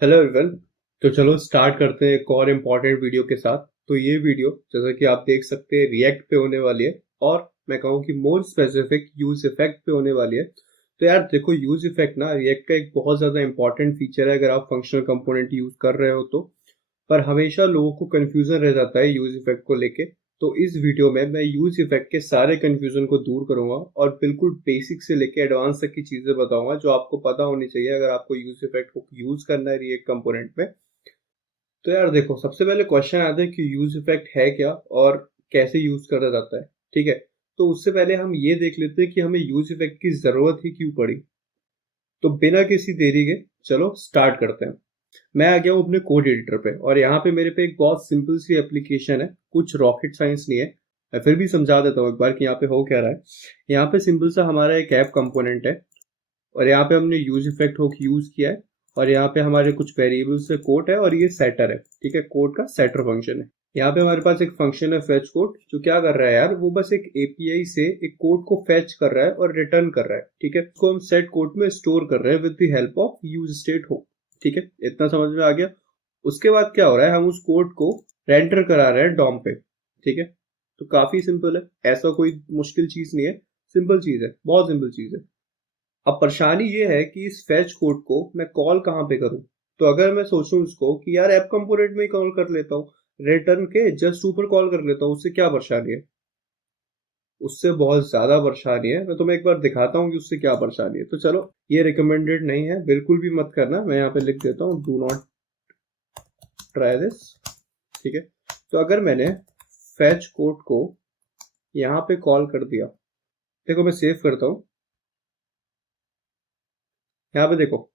Hello everyone. तो चलो start करते हैं एक और इम्पॉर्टेंट वीडियो के साथ। तो ये वीडियो जैसा कि आप देख सकते हैं रिएक्ट पे होने वाली है और मैं कहूँ कि मोर स्पेसिफिक यूज इफेक्ट पे होने वाली है। तो यार देखो, यूज इफेक्ट ना रिएक्ट का एक बहुत ज़्यादा इंपॉर्टेंट फीचर है अगर आप फंक्शनल कंपोनेंट यूज कर रहे हो तो। पर हमेशा लोगों को कंफ्यूजन रह जाता है यूज इफेक्ट को लेके। तो इस वीडियो में मैं यूज इफेक्ट के सारे कंफ्यूजन को दूर करूंगा और बिल्कुल बेसिक से लेके एडवांस तक की चीजें बताऊंगा जो आपको पता होनी चाहिए अगर आपको यूज इफेक्ट को यूज करना है रिएक्ट कंपोनेंट में। तो यार देखो, सबसे पहले क्वेश्चन आता है कि यूज इफेक्ट है क्या और कैसे यूज करा जाता है। ठीक है, तो उससे पहले हम ये देख लेते हैं कि हमें यूज इफेक्ट की जरूरत ही क्यों पड़ी। तो बिना किसी देरी के चलो स्टार्ट करते हैं। मैं आ गया हूँ अपने कोड एडिटर पे और यहाँ पे मेरे पे एक बहुत सिंपल सी एप्लीकेशन है, कुछ रॉकेट साइंस नहीं है। मैं फिर भी समझा देता हूँ एक बार कि यहाँ पे हो क्या रहा है। यहाँ पे सिंपल सा हमारा एक ऐप कंपोनेंट है और यहाँ पे हमने यूज इफेक्ट हुक यूज किया है और यहाँ पे हमारे कुछ वेरिएबल्स से कोड है और ये सेटर है। ठीक है, कोड का सेटर फंक्शन है। यहाँ पे हमारे पास एक फंक्शन है फेच कोड, जो क्या कर रहा है यार, वो बस एक एपीआई से एक कोड को फेच कर रहा है और रिटर्न कर रहा है। ठीक है, इसको हम सेट कोड में स्टोर कर रहे हैं with the help of use state hook. ठीक है, इतना समझ में आ गया। उसके बाद क्या हो रहा है, हम उस कोड को रेंडर करा रहे हैं डॉम पे। ठीक है, तो काफी सिंपल है, ऐसा कोई मुश्किल चीज नहीं है, सिंपल चीज है, बहुत सिंपल चीज है। अब परेशानी ये है कि इस फेच कोड को मैं कॉल कहाँ पे करूँ। तो अगर मैं सोचूं इसको कि यार ऐप कंपोनेंट में ही कॉल कर लेता हूँ, रिटर्न के जस्ट ऊपर कॉल कर लेता हूँ, उससे क्या परेशानी है। उससे बहुत ज्यादा परेशानी है। मैं तुम्हें एक बार दिखाता हूँ कि उससे क्या परेशानी है। तो चलो, ये रिकमेंडेड नहीं है, बिल्कुल भी मत करना। मैं यहाँ पे लिख देता हूँ डू नॉट ट्राई दिस। ठीक है, तो अगर मैंने फेच कोड को यहाँ पे कॉल कर दिया, देखो मैं सेव करता हूँ। यहाँ पे देखो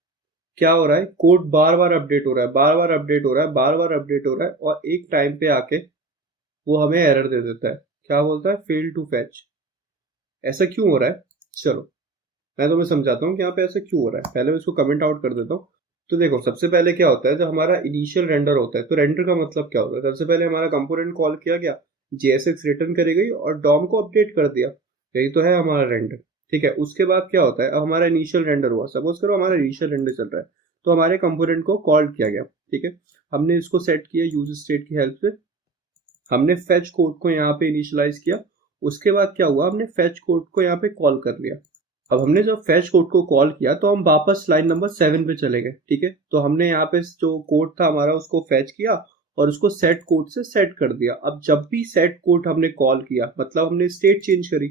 क्या हो रहा है, कोड बार बार अपडेट हो रहा है, बार बार अपडेट हो रहा है, बार बार अपडेट हो रहा है और एक टाइम पे आके वो हमें एरर दे देता है। क्या बोलता है, फेल टू फैच। ऐसा क्यों हो रहा है, चलो मैं तुम्हें समझाता हूँ कि यहाँ पे ऐसा क्यों हो रहा है। पहले मैं इसको कमेंट आउट कर देता हूँ। तो देखो, सबसे पहले क्या होता है, जब हमारा इनिशियल रेंडर होता है, तो रेंडर का मतलब क्या होता है, सबसे पहले हमारा कंपोनेंट कॉल किया गया, JSX रिटर्न करी गई और डॉम को अपडेट कर दिया। यही तो है हमारा रेंडर। ठीक है, उसके बाद क्या होता है, अब हमारा इनिशियल रेंडर हुआ, सपोज करो हमारा इनिशियल रेंडर चल रहा है, तो हमारे कंपोनेंट को कॉल किया गया। ठीक है, हमने इसको सेट किया यूज स्टेट की हेल्प से, हमने फेच कोड को यहाँ पे इनिशियलाइज किया। उसके बाद क्या हुआ, हमने फेच कोड को यहाँ पे कॉल कर लिया। अब हमने जब फेच कोड को कॉल किया तो हम वापस लाइन नंबर 7 पे चले गए। ठीक है, तो हमने यहाँ पे जो कोड था हमारा उसको फेच किया और उसको सेट कोड से सेट कर दिया। अब जब भी सेट कोड हमने कॉल किया मतलब हमने स्टेट चेंज करी।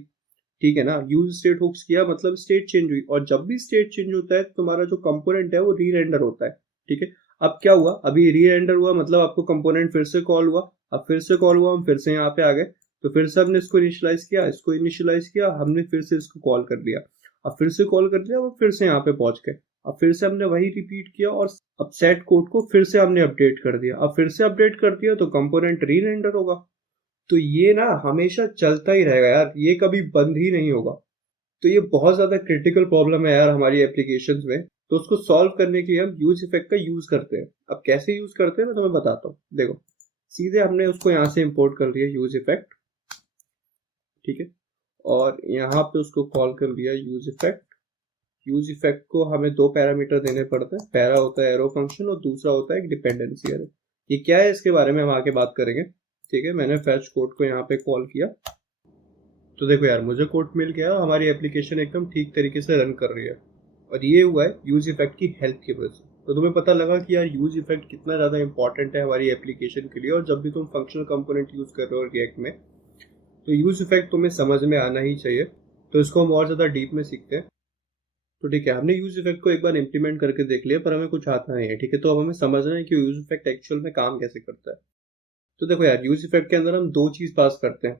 ठीक है ना, यूज स्टेट हुक्स किया मतलब स्टेट चेंज हुई, और जब भी स्टेट चेंज होता है तुम्हारा जो कंपोनेंट है वो री रेंडर होता है। ठीक है, अब क्या हुआ, अभी री रेंडर हुआ मतलब आपको कंपोनेंट फिर से कॉल हुआ। अब फिर से कॉल हुआ, हम फिर से यहाँ पे आ गए, तो फिर से हमने इसको इनिशियलाइज किया, इसको इनिशियलाइज किया, हमने फिर से इसको कॉल कर लिया। अब फिर से कॉल कर लिया, वो फिर से यहाँ पे पहुंच गए। अब फिर से हमने वही रिपीट किया और अब सेट कोड को फिर से हमने अपडेट कर दिया। अब फिर से अपडेट कर दिया तो कंपोनेंट री रेंडर होगा। तो ये ना हमेशा चलता ही रहेगा यार, ये कभी बंद ही नहीं होगा। तो ये बहुत ज्यादा क्रिटिकल प्रॉब्लम है यार हमारी एप्लीकेशंस में। तो उसको सॉल्व करने के लिए हम यूज इफेक्ट का यूज करते हैं। अब कैसे यूज करते हैं मैं तुम्हें बताता हूँ। देखो, सीधे हमने उसको यहाँ से इंपोर्ट कर लिया यूज इफेक्ट। ठीक है, और यहाँ पे उसको कॉल कर लिया यूज इफेक्ट। यूज इफेक्ट को हमें दो पैरामीटर देने पड़ते हैं, पहला होता है एरो फंक्शन और दूसरा होता है एक डिपेंडेंसी एरो। ये क्या है इसके बारे में हम आगे बात करेंगे। ठीक है, मैंने फैच कोड को यहाँ पे कॉल किया, तो देखो यार मुझे कोड मिल गया, हमारी एप्लीकेशन एकदम ठीक तरीके से रन कर रही है। और ये हुआ है यूज इफेक्ट की हेल्प की वजह से। तो तुम्हें पता लगा कि यार यूज इफेक्ट कितना ज़्यादा इंपॉर्टेंट है हमारी एप्लीकेशन के लिए। और जब भी तुम फंक्शनल कंपोनेंट यूज कर रहे हो रिएक्ट में, तो यूज इफेक्ट तुम्हें समझ में आना ही चाहिए। तो इसको हम और ज़्यादा डीप में सीखते हैं। तो ठीक है, हमने यूज इफेक्ट को एक बार इंप्लीमेंट करके देख लिया, पर हमें कुछ आता नहीं है। ठीक है, तो अब हमें समझना है कि यूज इफेक्ट एक्चुअल में काम कैसे करता है। तो देखो यार, यूज इफेक्ट के अंदर हम दो चीज पास करते हैं।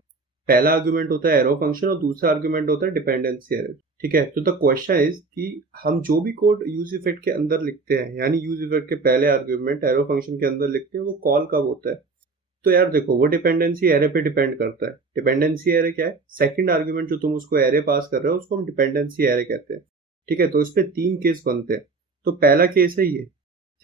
पहला आर्गुमेंट होता है एरो फंक्शन और दूसरा आर्गुमेंट होता है डिपेंडेंसी एरो। ठीक है, तो द क्वेश्चन इज कि हम जो भी कोड यूज इफेक्ट के अंदर लिखते हैं, यानी यूज इफेक्ट के पहले आर्गुमेंट एरो फंक्शन के अंदर लिखते हैं, वो कॉल कब होता है। तो यार देखो, वो डिपेंडेंसी एरे पे डिपेंड करता है। डिपेंडेंसी एरे क्या है, सेकंड आर्गुमेंट जो तुम उसको एरे पास कर रहे हो उसको हम डिपेंडेंसी एरे कहते हैं। ठीक है, तो इस पे तीन केस बनते हैं। तो पहला केस है ये,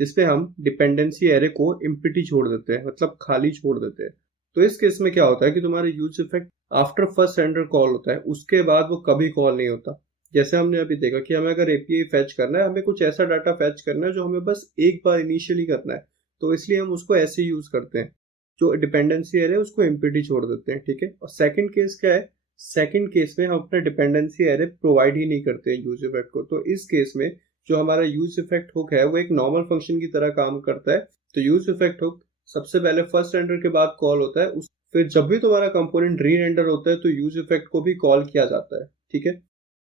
जिसपे हम डिपेंडेंसी एरे को इम्प्टी छोड़ देते हैं, मतलब खाली छोड़ देते हैं। तो इस केस में क्या होता है कि तुम्हारा use effect after first render call होता है, उसके बाद वो कभी कॉल नहीं होता। जैसे हमने अभी देखा कि हमें अगर एपीआई फैच करना है, हमें कुछ ऐसा डाटा फैच करना है जो हमें बस एक बार इनिशियली करना है, तो इसलिए हम उसको ऐसे यूज करते हैं, जो डिपेंडेंसी एरे उसको एम्प्टी छोड़ देते हैं, ठीक है। और सेकंड केस क्या है, सेकंड केस में हम अपना डिपेंडेंसी एरे प्रोवाइड ही नहीं करते हैं यूज इफेक्ट को। तो इस केस में जो हमारा यूज इफेक्ट हुक है वो एक नॉर्मल फंक्शन की तरह काम करता है। तो यूज इफेक्ट हुक सबसे पहले फर्स्ट रेंडर के बाद कॉल होता है, फिर जब भी तुम्हारा कंपोनेंट री रेंडर होता है तो यूज इफेक्ट को भी कॉल किया जाता है, ठीक है।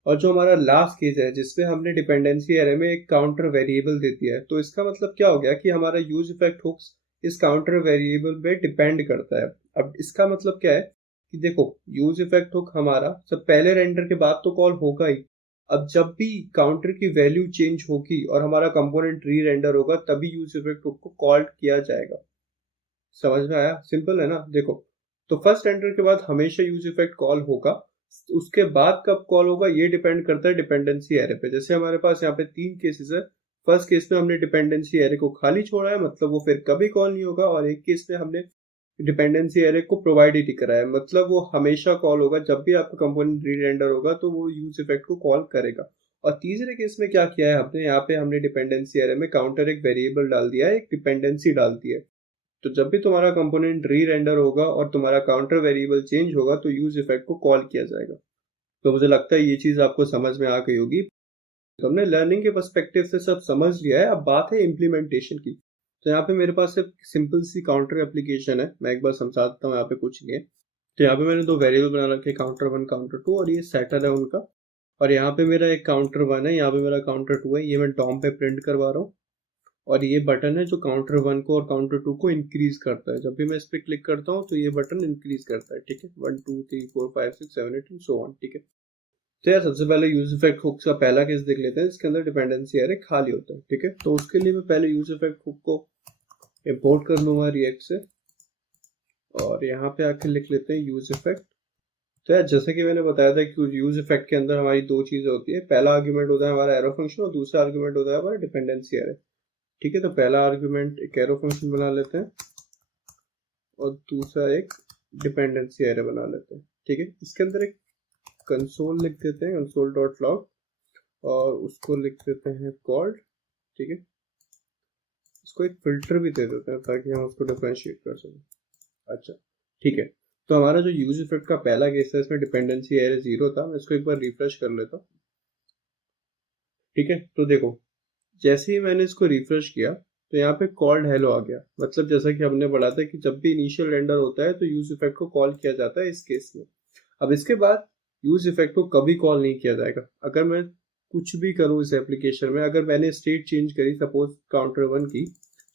और जो हमारा लास्ट केस है जिसमें हमने डिपेंडेंसी एरे में एक काउंटर वेरिएबल दे दिया है, तो इसका मतलब क्या हो गया कि हमारा यूज इफेक्ट हुक्स इस काउंटर वेरिएबल पे डिपेंड करता है। अब इसका मतलब क्या है कि देखो, यूज इफेक्ट हुक हमारा सब पहले रेंडर के बाद तो कॉल होगा ही, अब जब भी काउंटर की वैल्यू चेंज होगी और हमारा कंपोनेंट री रेंडर होगा तभी यूज इफेक्ट हुक को कॉल किया जाएगा। समझ में आया? सिंपल है ना। देखो, तो फर्स्ट रेंडर के बाद हमेशा यूज इफेक्ट कॉल होगा, उसके बाद कब कॉल होगा ये डिपेंड करता है डिपेंडेंसी एरे पे। जैसे हमारे पास यहाँ पे 3 केसेस है, फर्स्ट केस में हमने डिपेंडेंसी एरे को खाली छोड़ा है, मतलब वो फिर कभी कॉल नहीं होगा, और एक केस में हमने डिपेंडेंसी एरे को प्रोवाइड ही नहीं कराया, मतलब वो हमेशा कॉल होगा, जब भी आपका कंपोनेंट री रेंडर होगा तो वो यूज इफेक्ट को कॉल करेगा। और तीसरे केस में क्या किया है हमने, यहाँ पे हमने डिपेंडेंसी एरे में काउंटर एक वेरिएबल डाल दिया है, एक डिपेंडेंसी डाल दी है। तो जब भी तुम्हारा कंपोनेंट री रेंडर होगा और तुम्हारा काउंटर वेरिएबल चेंज होगा तो यूज इफेक्ट को कॉल किया जाएगा। तो मुझे लगता है ये चीज आपको समझ में आ गई होगी। तो हमने लर्निंग के पर्सपेक्टिव से सब समझ लिया है, अब बात है इम्प्लीमेंटेशन की। तो यहाँ पे मेरे पास एक सिंपल सी काउंटर एप्लीकेशन है, मैं एक बार समझाता हूँ, यहाँ पे कुछ नहीं है। तो यहाँ पे मैंने 2 वेरिएबल बना रखे, काउंटर 1 काउंटर 2, और ये सेटर है उनका। और यहाँ पे मेरा एक काउंटर 1 है, यहाँ पे मेरा काउंटर 2 है, ये मैं डॉम पे प्रिंट करवा रहा हूँ। और ये बटन है जो काउंटर 1 को और काउंटर 2 को इंक्रीज करता है, जब भी मैं इस पर क्लिक करता हूँ तो ये बटन इंक्रीज करता है, ठीक है। 1 2 3 4 5 6 7 8 एंड सो ऑन, ठीक है। तो यार सबसे पहले यूज इफेक्ट हुक का पहला केस देख लेते हैं, इसके अंदर डिपेंडेंसी एरे खाली होता है, ठीक है। तो उसके लिए मैं पहले यूज इफेक्ट हुक को इंपोर्ट कर लूंगा रिएक्ट से, और यहाँ पे आके लिख लेते हैं यूज इफेक्ट। तो यार जैसे कि मैंने बताया था कि यूज इफेक्ट के अंदर हमारी 2 चीजें होती है, पहला आर्ग्यूमेंट होता है हमारा एरो फंक्शन और दूसरा आर्ग्यूमेंट होता है हमारा डिपेंडेंसी एरे, ठीक है। तो पहला आर्ग्यूमेंट एक एरो फंक्शन बना लेते हैं और दूसरा एक डिपेंडेंसी एरे बना लेते हैं, ठीक है। इसके अंदर एक कंसोल लिख देते हैं, कंसोल डॉट लॉग, और उसको लिख देते हैं कॉल्ड, ठीक है। इसको एक फिल्टर भी दे देते हैं ताकि हम उसको डिफरेंशिएट कर सकें। अच्छा, ठीक है। तो हमारा जो यूज इफेक्ट का पहला केस है इसमें डिपेंडेंसी एरे 0 था, मैं इसको एक बार रिफ्रेश कर लेता हूँ, ठीक है। तो देखो, जैसे ही मैंने इसको रिफ्रेश किया तो यहाँ पे कॉल्ड हेलो आ गया, मतलब जैसा कि हमने पढ़ा था कि जब भी इनिशियल रेंडर होता है तो यूज इफेक्ट को कॉल किया जाता है इस केस में। अब इसके बाद यूज इफेक्ट को कभी कॉल नहीं किया जाएगा। अगर मैं कुछ भी करूँ इस एप्लीकेशन में, अगर मैंने स्टेट चेंज करी सपोज काउंटर 1 की,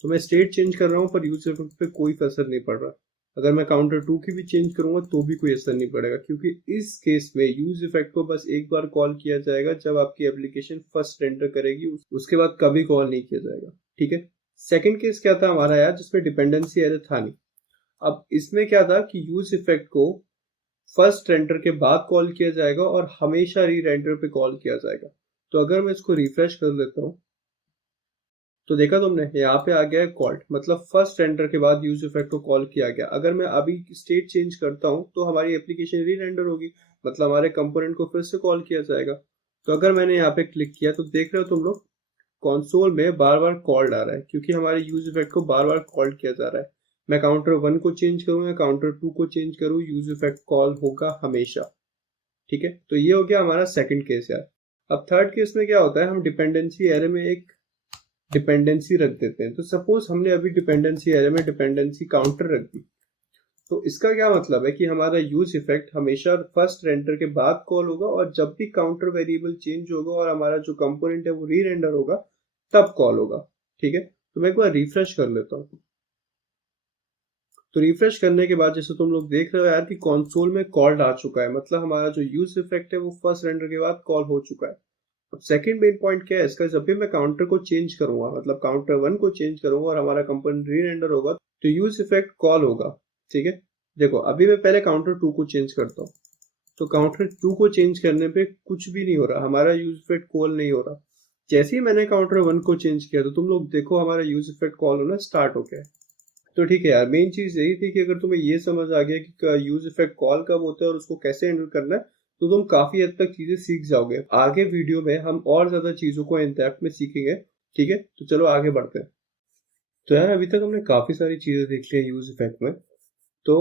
तो मैं स्टेट चेंज कर रहा हूँ पर यूज इफेक्ट पे कोई असर नहीं पड़ रहा। अगर मैं काउंटर 2 की भी चेंज करूंगा तो भी कोई असर नहीं पड़ेगा, क्योंकि इस केस में यूज इफेक्ट को बस एक बार कॉल किया जाएगा जब आपकी एप्लीकेशन फर्स्ट रेंडर करेगी, उसके बाद कभी कॉल नहीं किया जाएगा, ठीक है। सेकंड केस क्या था हमारा यार, जिसमें डिपेंडेंसी एरे था नहीं। अब इसमें क्या था कि यूज इफेक्ट को फर्स्ट रेंडर के बाद कॉल किया जाएगा और हमेशा री रेंडर पे कॉल किया जाएगा। तो अगर मैं इसको रिफ्रेश कर लेता हूँ तो देखा तुमने, यहाँ पे आ गया है कॉल्ड, मतलब फर्स्ट रेंडर के बाद यूज इफेक्ट को कॉल किया गया। अगर मैं अभी स्टेट चेंज करता हूँ तो हमारी एप्लीकेशन री रेंडर होगी, मतलब हमारे कंपोनेंट को फिर से कॉल किया जाएगा। तो अगर मैंने यहाँ पे क्लिक किया तो देख रहे हो तुम लोग, कंसोल में बार बार कॉल्ड आ रहा है, क्योंकि हमारे यूज इफेक्ट को बार बार कॉल किया जा रहा है। मैं काउंटर 1 को चेंज करूँ या काउंटर 2 को चेंज करूँ, यूज इफेक्ट कॉल होगा हमेशा, ठीक है। तो ये हो गया हमारा सेकंड केस यार। अब थर्ड केस में क्या होता है, हम डिपेंडेंसी एरे में एक डिपेंडेंसी रख देते हैं। तो सपोज हमने अभी डिपेंडेंसी एरे में डिपेंडेंसी काउंटर रख दी, तो इसका क्या मतलब है कि हमारा यूज इफेक्ट हमेशा फर्स्ट रेंडर के बाद कॉल होगा, और जब भी काउंटर वेरिएबल चेंज होगा और हमारा जो कंपोनेंट है वो री रेंडर होगा तब कॉल होगा, ठीक है। तो मैं एक बार रिफ्रेश कर लेता हूँ। तो रिफ्रेश करने के बाद जैसे तुम लोग देख रहे हो यार कि कंसोल में कॉल्ड आ चुका है, मतलब हमारा जो यूज इफेक्ट है वो फर्स्ट रेंडर के बाद कॉल हो चुका है। अब सेकंड मेन पॉइंट क्या है इसका, जब भी मैं काउंटर को चेंज करूंगा, मतलब काउंटर 1 को चेंज करूंगा और हमारा कंपोनेंट री रेंडर होगा तो यूज इफेक्ट कॉल होगा, ठीक है। देखो अभी मैं पहले काउंटर 2 को चेंज करता हूँ, तो काउंटर 2 को चेंज करने पे कुछ भी नहीं हो रहा, हमारा यूज इफेक्ट कॉल नहीं हो रहा। जैसे ही मैंने काउंटर 1 को चेंज किया तो तुम लोग देखो हमारा यूज इफेक्ट कॉल होना स्टार्ट हो गया है। तो ठीक है यार, मेन चीज यही थी कि अगर तुम्हें ये समझ आ गया कि यूज इफेक्ट कॉल कब होता है और उसको कैसे हैंडल करना है, तो तुम काफी हद तक चीजें सीख जाओगे। आगे वीडियो में हम और ज्यादा चीजों को इन डेप्थ में सीखेंगे, ठीक है। तो चलो आगे बढ़ते हैं। तो यार अभी तक हमने काफी सारी चीजें देख ली यूज इफेक्ट में। तो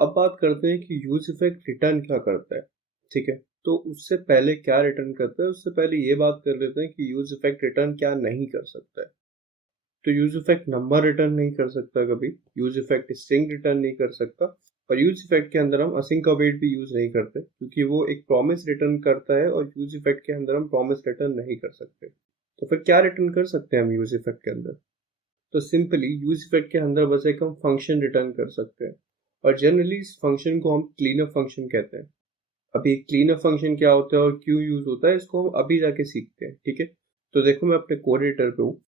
अब बात करते हैं कि यूज इफेक्ट रिटर्न क्या करता है, ठीक है। तो उससे पहले क्या रिटर्न करता है, उससे पहले ये बात कर लेते हैं कि यूज इफेक्ट रिटर्न क्या नहीं कर सकता है। तो यूज इफेक्ट नंबर रिटर्न नहीं कर सकता कभी, यूज इफेक्ट स्ट्रिंग रिटर्न नहीं कर सकता, और यूज इफेक्ट के अंदर हम असिंक अवेट भी यूज नहीं करते क्योंकि वो एक प्रॉमिस रिटर्न करता है, और यूज इफेक्ट के अंदर हम प्रॉमिस रिटर्न नहीं कर सकते। तो फिर क्या रिटर्न कर सकते हैं हम यूज इफेक्ट के अंदर? तो सिंपली यूज इफेक्ट के अंदर बस एक हम फंक्शन रिटर्न कर सकते हैं, और जनरली इस फंक्शन को हम क्लीनअप फंक्शन कहते हैं। अभी क्लीनअप फंक्शन क्या होता है और क्यों यूज होता है, इसको हम अभी जाके सीखते हैं, ठीक है। तो देखो मैं अपने कोड एडिटर पे हूँ।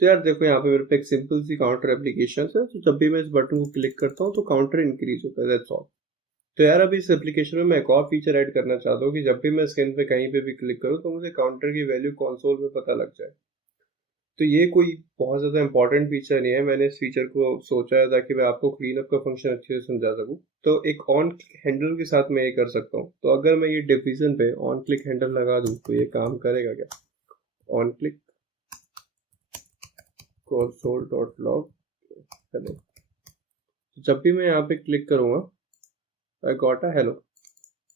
तो यार देखो यहाँ पे मेरे पे एक सिंपल सी काउंटर एप्लीकेशन है। तो जब भी मैं इस बटन को क्लिक करता हूँ तो काउंटर इंक्रीज होता है, दैट्स ऑल। तो यार अभी इस एप्लीकेशन में मैं एक और फीचर ऐड करना चाहता हूँ कि जब भी मैं स्क्रीन पे कहीं पे भी क्लिक करूँ तो मुझे काउंटर की वैल्यू कंसोल में पता लग जाए। तो ये कोई बहुत ज़्यादा इंपॉर्टेंट फीचर नहीं है, मैंने इस फीचर को सोचा है ताकि मैं आपको क्लीनअप का फंक्शन अच्छे से समझा सकूँ। तो एक ऑन क्लिक हैंडल के साथ मैं ये कर सकता हूँ। तो अगर मैं ये डिवीजन पे ऑन क्लिक हैंडल लगा दूँ तो ये काम करेगा क्या? On click console dot log, चलो जब भी मैं यहाँ पे क्लिक करूँगा आई गॉट अ हेलो,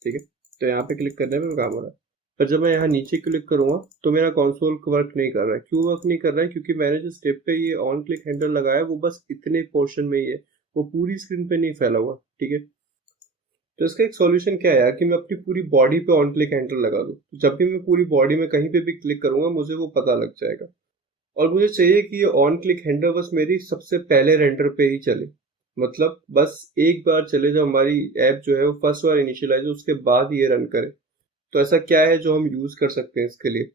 ठीक है। तो यहाँ पे क्लिक करने में काम हो रहा है। पर जब मैं यहाँ नीचे क्लिक करूंगा तो मेरा कंसोल वर्क नहीं कर रहा है। क्यों वर्क नहीं कर रहा है? क्योंकि मैंने जो स्टेप पे ये ऑन क्लिक हैंडल लगाया है वो बस इतने पोर्शन में ही है, वो पूरी स्क्रीन पे नहीं फैला हुआ, ठीक है। तो इसका एक सॉल्यूशन क्या है कि मैं अपनी पूरी बॉडी पे ऑन क्लिक हैंडल लगा दूं, तो जब भी मैं पूरी बॉडी में कहीं पे भी क्लिक करूंगा मुझे वो पता लग जाएगा। और मुझे चाहिए कि ये ऑन क्लिक हैंडल बस मेरी सबसे पहले रेंडर पे ही चले, मतलब बस एक बार चले जब हमारी ऐप जो है वो फर्स्ट बार इनिशियलाइज हो, उसके बाद ये रन करे। तो ऐसा क्या है जो हम यूज कर सकते हैं इसके लिए?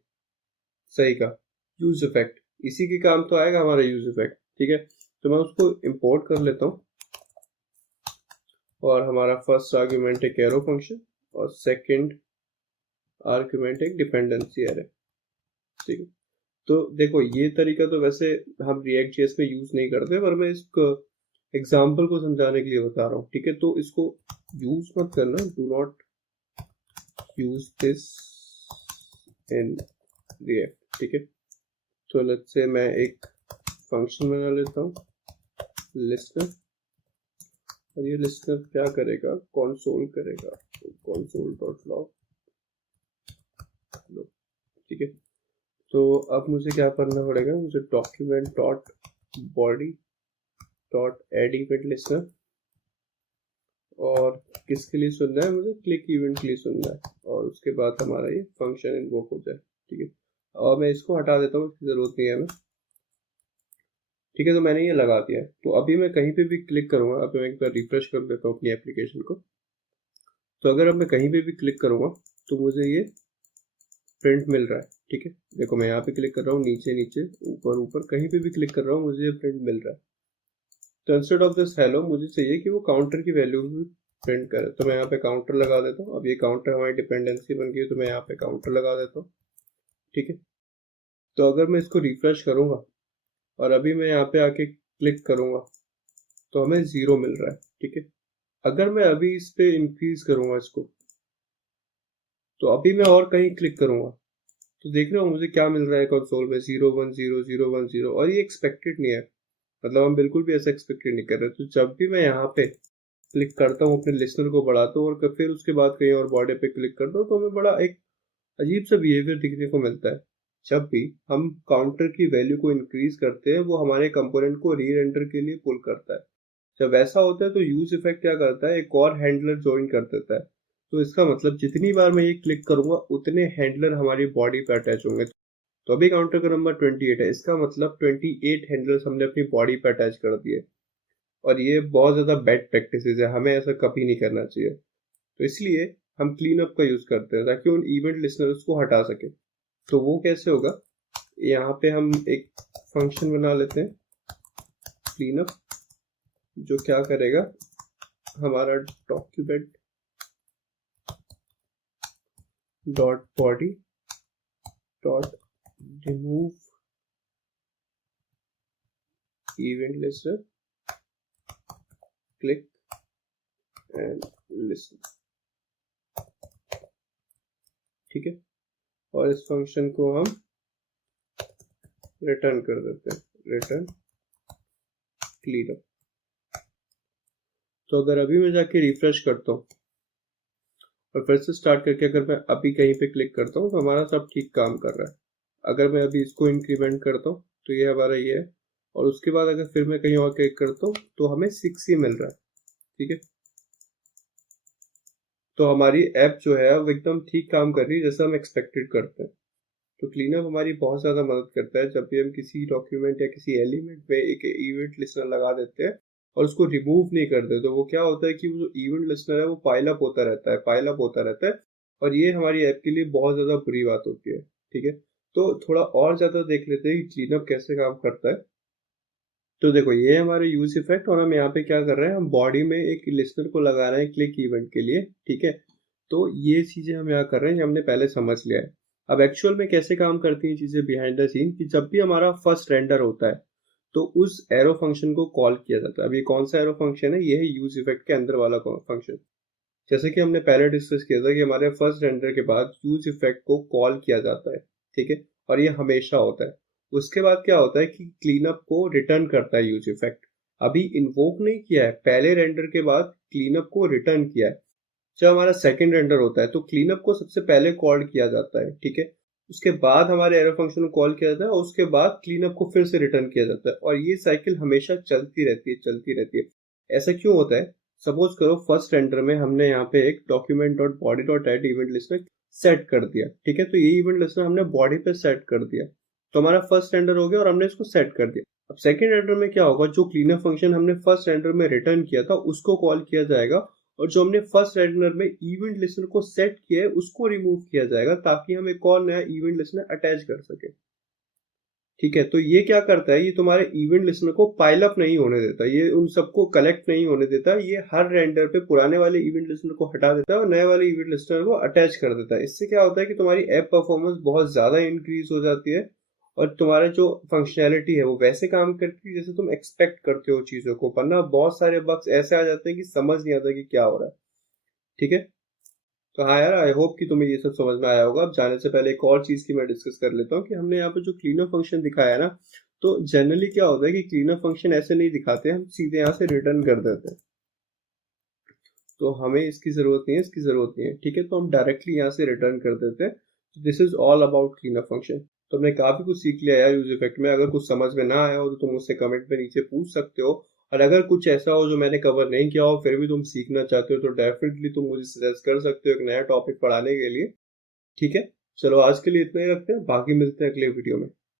सही कहा, यूज इफेक्ट। इसी के काम तो आएगा हमारा यूज इफेक्ट, ठीक है। तो मैं उसको इंपोर्ट कर लेता हूँ, और हमारा फर्स्ट आर्ग्यूमेंट एक एरो फंक्शन और सेकंड आर्ग्यूमेंट एक डिपेंडेंसी एरे, ठीक है। तो देखो ये तरीका तो वैसे हम रिएक्ट जेएस में यूज नहीं करते, पर मैं इसको एग्जाम्पल को समझाने के लिए बता रहा हूँ, ठीक है। तो इसको यूज मत करना, do not use this in React, ठीक है। तो लेट्स से मैं एक फंक्शन बना लेता हूँ लिस्टनर, और ये लिस्टनर क्या करेगा, कंसोल करेगा, कंसोल डॉट लॉग, ठीक है। तो अब मुझे क्या करना पड़ेगा, मुझे document dot body dot add event listener, और किसके लिए सुनना है, मुझे क्लिक इवेंट के लिए सुनना है, और उसके बाद हमारा ये फंक्शन इन्वोक हो जाए, ठीक है। और मैं इसको हटा देता हूँ, इसकी जरूरत नहीं है हमें, ठीक है। तो मैंने ये लगा दिया है। तो अभी मैं कहीं पे भी क्लिक करूंगा, अभी मैं एक बार रिफ्रेश कर देता हूँ अपनी एप्लीकेशन को। तो अगर अब मैं कहीं पे भी क्लिक करूंगा तो मुझे ये प्रिंट मिल रहा है, ठीक है। देखो मैं यहाँ पे क्लिक कर रहा हूँ, नीचे नीचे ऊपर ऊपर कहीं पे भी क्लिक कर रहा हूँ मुझे ये प्रिंट मिल रहा है। तो इंस्टेड ऑफ दिस हेलो मुझे चाहिए कि वो काउंटर की वैल्यू भी प्रिंट करे, तो मैं यहाँ पे काउंटर लगा देता हूँ। अब ये काउंटर हमारी डिपेंडेंसी बन गई, तो मैं यहाँ पे काउंटर लगा देता हूँ, ठीक है। तो अगर मैं इसको रिफ्रेश करूंगा और अभी मैं यहाँ पे आके क्लिक करूंगा तो हमें 0 मिल रहा है, ठीक है। अगर मैं अभी इस पे इंक्रीज करूंगा इसको, तो अभी मैं और कहीं क्लिक करूंगा तो देख रहे हो मुझे क्या मिल रहा है कंसोल में, 0 1 0 0 1 0, और ये एक्सपेक्टेड नहीं है, मतलब हम बिल्कुल भी ऐसा एक्सपेक्टेड नहीं कर रहे। तो जब भी मैं यहाँ पे क्लिक करता हूँ, अपने लिस्नर को बढ़ाता हूँ और फिर उसके बाद कहीं और बॉर्डर पे क्लिक करता हूँ, तो हमें बड़ा एक अजीब सा बिहेवियर दिखने को मिलता है। जब भी हम काउंटर की वैल्यू को इंक्रीज करते हैं वो हमारे कंपोनेंट को री रेंडर के लिए पुल करता है। जब ऐसा होता है तो यूज इफेक्ट क्या करता है, एक और हैंडलर ज्वाइन कर देता है। तो इसका मतलब जितनी बार मैं ये क्लिक करूंगा उतने हैंडलर हमारी बॉडी पे अटैच होंगे। तो अभी काउंटर का नंबर 28 है, इसका मतलब 28 हैंडलर्स हमने अपनी बॉडी पे अटैच कर दिए, और ये बहुत ज्यादा बैड प्रैक्टिस है, हमें ऐसा कभी नहीं करना चाहिए। तो इसलिए हम क्लीन अप का यूज करते हैं ताकि उन इवेंट लिसनर्स को हटा सके। तो वो कैसे होगा, यहाँ पे हम एक फंक्शन बना लेते हैं क्लीन अप, जो क्या करेगा, हमारा document dot body dot remove event listener click and listen, ठीक है, और इस फंक्शन को हम रिटर्न कर देते हैं, रिटर्न क्लीनअप। तो अगर अभी मैं जाके रिफ्रेश करता हूँ और फिर से स्टार्ट करके अगर मैं अभी कहीं पे क्लिक करता हूँ तो हमारा सब ठीक काम कर रहा है। अगर मैं अभी इसको इंक्रीमेंट करता हूँ तो ये हमारा ये है, और उसके बाद अगर फिर मैं कहीं और क्लिक करता हूँ तो हमें 6 ही मिल रहा है। ठीक है, तो हमारी ऐप जो है वो एकदम ठीक काम कर रही है जैसा हम एक्सपेक्टेड करते हैं। तो क्लीनअप हमारी बहुत ज़्यादा मदद करता है जब भी हम किसी डॉक्यूमेंट या किसी एलिमेंट में एक इवेंट लिस्टनर लगा देते हैं और उसको रिमूव नहीं करते, तो वो क्या होता है कि वो जो इवेंट लिस्टनर है वो पाइल अप होता रहता है, पाइल अप होता रहता है, और ये हमारी ऐप के लिए बहुत ज़्यादा बुरी बात होती है। ठीक है, तो थोड़ा और ज़्यादा देख लेते हैं कि क्लीनअप कैसे काम करता है। तो देखो ये हमारे यूज इफेक्ट, और हम यहाँ पे क्या कर रहे हैं, हम बॉडी में एक लिस्टनर को लगा रहे हैं क्लिक इवेंट के लिए। ठीक है, तो ये चीजें हम यहाँ कर रहे हैं, हमने पहले समझ लिया है। अब एक्चुअल में कैसे काम करती हैं चीजें बिहाइंड द सीन, कि जब भी हमारा फर्स्ट रेंडर होता है तो उस एरो फंक्शन को कॉल किया जाता है। अब ये कौन सा एरो फंक्शन है, ये है यूज इफेक्ट के अंदर वाला फंक्शन। जैसे कि हमने पहले डिस्कस किया था कि हमारे फर्स्ट रेंडर के बाद यूज इफेक्ट को कॉल किया जाता है। ठीक है, और ये हमेशा होता है। उसके बाद क्या होता है कि क्लीनअप को रिटर्न करता है यूज इफेक्ट। अभी इन्वोक नहीं किया है, पहले रेंडर के बाद क्लीनअप को रिटर्न किया है। जब हमारा सेकंड रेंडर होता है तो क्लीनअप को सबसे पहले कॉल किया जाता है। ठीक है, उसके बाद हमारे एरो फंक्शन को कॉल किया जाता है और उसके बाद क्लीनअप को फिर से रिटर्न किया जाता है, और ये साइकिल हमेशा चलती रहती है, चलती रहती है। ऐसा क्यों होता है, सपोज करो फर्स्ट रेंडर में हमने यहाँ पे एक document dot body dot add event listener set कर दिया। ठीक है, तो ये इवेंट लिस्टनर हमने बॉडी पे सेट कर दिया, तो हमारा फर्स्ट रेंडर हो गया और हमने इसको सेट कर दिया। अब सेकंड रेंडर में क्या होगा, जो क्लीनअप फंक्शन हमने फर्स्ट रेंडर में रिटर्न किया था उसको कॉल किया जाएगा, और जो हमने फर्स्ट रेंडर में इवेंट लिस्टनर को सेट किया है उसको रिमूव किया जाएगा, ताकि हम एक और नया इवेंट लिस्टनर अटैच कर सके। ठीक है, तो ये क्या करता है, ये तुम्हारे इवेंट लिस्टनर को पाइल अप नहीं होने देता, ये उन सबको कलेक्ट नहीं होने देता, ये हर रेंडर पे पुराने वाले इवेंट लिस्टनर को हटा देता है और नए वाले इवेंट लिस्टनर को अटैच कर देता है। इससे क्या होता है कि तुम्हारी ऐप परफॉर्मेंस बहुत ज्यादा इंक्रीज हो जाती है, और तुम्हारा जो फंक्शनैलिटी है वो वैसे काम करती है जैसे तुम एक्सपेक्ट करते हो चीजों को, वरना बहुत सारे बग्स ऐसे आ जाते हैं कि समझ नहीं आता कि क्या हो रहा है। ठीक है, तो हाँ यार, आई होप कि तुम्हें ये सब समझ में आया होगा। अब जाने से पहले एक और चीज की मैं डिस्कस कर लेता हूँ कि हमने यहाँ पे जो क्लीनअप फंक्शन दिखाया है ना, तो जनरली क्या होता है कि क्लीनअप फंक्शन ऐसे नहीं दिखाते, हम सीधे यहाँ से रिटर्न कर देते हैं। तो हमें इसकी जरूरत नहीं है, इसकी जरूरत नहीं है। ठीक है, तो हम डायरेक्टली यहाँ से रिटर्न कर देते हैं। This is all about cleanup function. तो हमने काफी कुछ सीख लिया यार यूज इफेक्ट में। अगर कुछ समझ में ना आया हो तो तुम मुझसे कमेंट में नीचे पूछ सकते हो, और अगर कुछ ऐसा हो जो मैंने कवर नहीं किया हो फिर भी तुम सीखना चाहते हो तो डेफिनेटली तुम मुझे सजेस्ट कर सकते हो एक नया टॉपिक पढ़ाने के लिए। ठीक है, चलो आज के लिए इतना ही रखते हैं, बाकी मिलते हैं अगले वीडियो में।